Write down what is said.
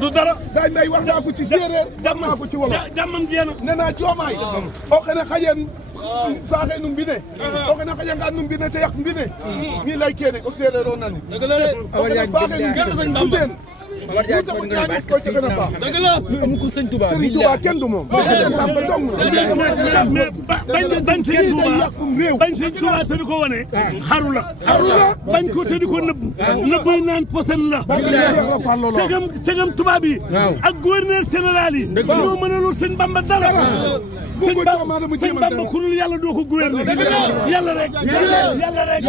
du dara day may wax naa ko ci séeréer wax naa ko ci wolof jàmmam jeena nee naa joomaay o xene xayen faaxe nu mbine o xene xayenga nu mbine te yaq mbine mi lay kene o séeréer o nani o xene faaxe nu mbine dëgg la Sëñ Touba kenn du moom Bamba dong bañ Sëñ Touba bañ Sëñ Touba te di ko wane xaru la bañ ko te di ko nëbbuy naan posen la segam tubaab yi ak gouverneur général yi ñoo mënalul Sëñ Bamba dara Sëñ Bamba kurul yàlla doo ko gouverner yàlla rek yàlla rek